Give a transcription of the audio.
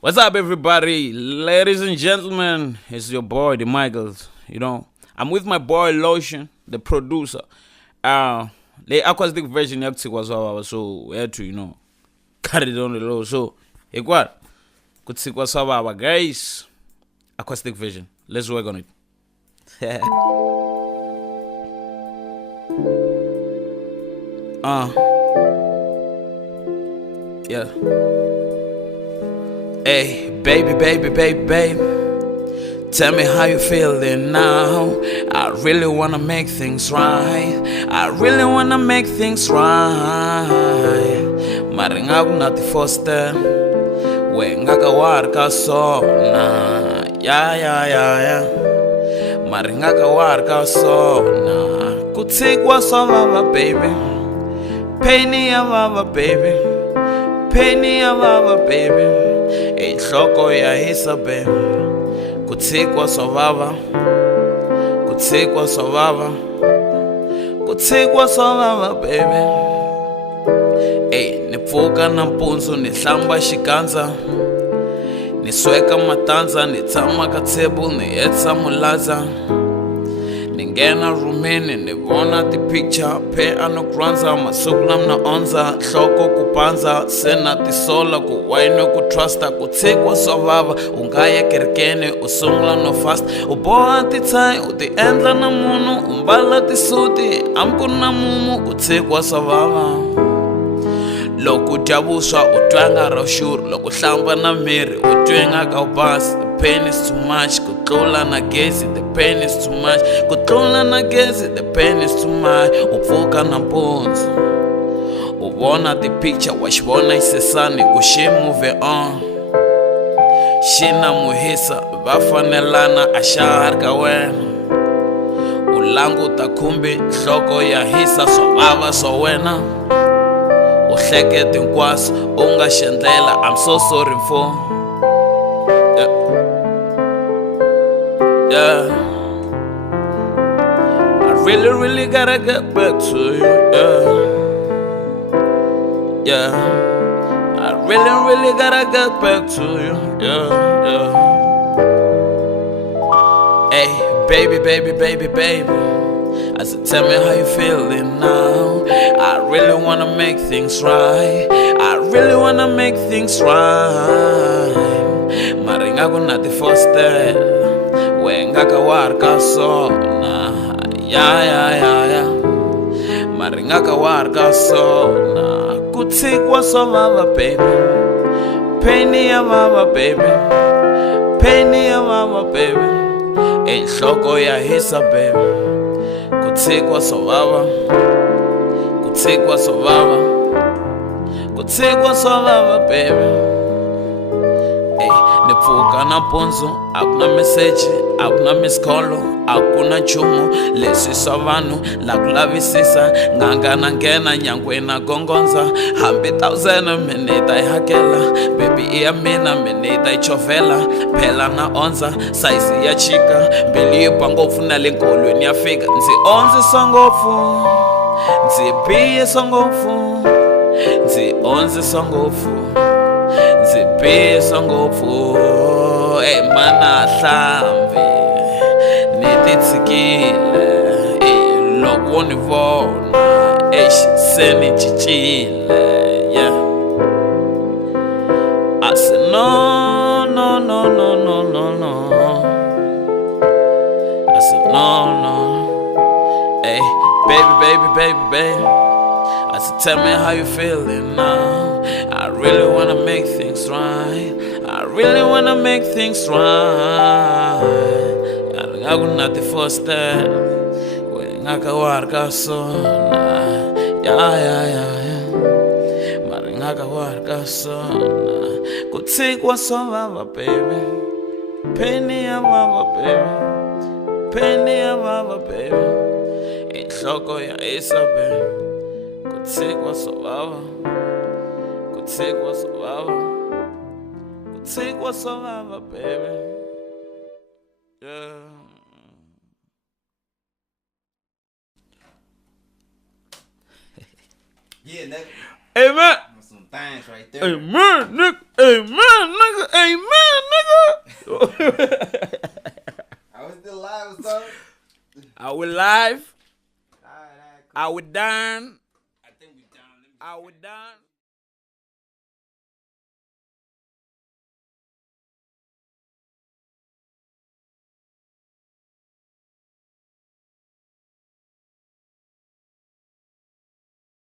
What's up, everybody? Ladies and gentlemen, it's your boy, the Michaels. I'm with my boy Lowsheen, the producer. The acoustic version of Tshikiwa, so we had to, cut it on the low. So, hey, what? Good Swavava, guys. Acoustic version. Let's work on it. Yeah. Hey, baby, baby, baby, baby. Tell me how you feeling now. I really wanna make things right. I really wanna make things right. Maringaku na ti foster. Wengaka warka sona. Yeah. Maringaka warka sona. Kutikwa Swavava, baby. Penny ya vava, baby. Penny ya vava, baby. Inhloko ya hisa, baby. Kutikwa Swavava. Kutikwa Swavava. Kutikwa Swavava, baby. Nipfuka nampundzu ni hlamba xikanza. Ni sweka matanza, ni tshama ka table, ni etsa mulaza. Ni nghena rumini, ni vona ti-picture, phe anokranza, masiku lama na ondza, nhloko ku pandza, se na tisola ku wayini ku trusta, ku Tshikiwa Swavava, u nga ya kerekeni, u sungula no fast, u boha titshayi, u ti endla na munhu, u mbala tisuti, amku na mumu, ku Tshikiwa Swavava. Loko dya vuswa u twa nga ri sure, loko hlamba na miri u twe ngaka u basa. The pain is too much, ku tlula na gezi. The pain is too much, ku tlula na gezi. The pain is too much. U pfuka nampundzu, u vona ti-picture, wa xi vona xisesani ku xi move on. Xi na muhisa, va fanelana, a xa ha ri ka wena. U languta khumbi, nhloko ya hisa, Swavava swa wena. Uhlekete hinkwaswo u nga xendlela, I'm so sorry for. Yeah. I really gotta get back to you. Yeah. I really gotta get back to you. Yeah. Hey, baby, baby, baby, baby. I said, tell me how you feeling now. I really wanna make things right. I really wanna make things right. Maringaku na ti foster. Wengaka warka sona. Yeah. Maringaka warka sona. Ku Tshikiwa Swavava, baby. Penny ya vava, baby. Penny ya vava, baby. Inhloko ya hisa, baby. Tshikiwa Swavava, Tshikiwa Swavava, Tshikiwa Swavava, baby. Ni pfuka nampundzu, a ku na meseji, a ku na miss call, a ku na nchumu. Leswi swa vanhu la ku lavisisa, nganga na nghena nyangweni na gongondza. Hambi 1000 minute yi hakela, baby i ya mina minute yi chovela. Phela na ondza, size ya chika, mbilu yi ba ngopfu na le nkolweni ya fika. Ndzi ondzisa ngopfu, ndzi bihisa ngopfu, ndzi ondzisa ngopfu, ndzi bihisa ngopfu. Mana hlambi ni ti tshikile, loko ni vona se ni cincile. Yeah. I said no. I said no. Hey, baby. I said, tell me how you feeling now. I really wanna make things right. I really wanna make things right. Maringaku na ti foster. Wengaka warka sona. Yeah. Maringaka warka sona. Ku Tshikiwa Swavava, baby. Penny ya vava, baby. Penny ya vava, baby. Inhloko ya hisa, baby. Ku Tshikiwa Swavava. Ku Tshikiwa Swavava. Ku Tshikiwa Swavava, baby. Yeah. Yeah, nigga. Hey, man. things right there. Amen, nigga. Amen, nigga. Amen, nigga. I was still live or something? Are we live? All right, cool. Are we done? I think we done. Are we done?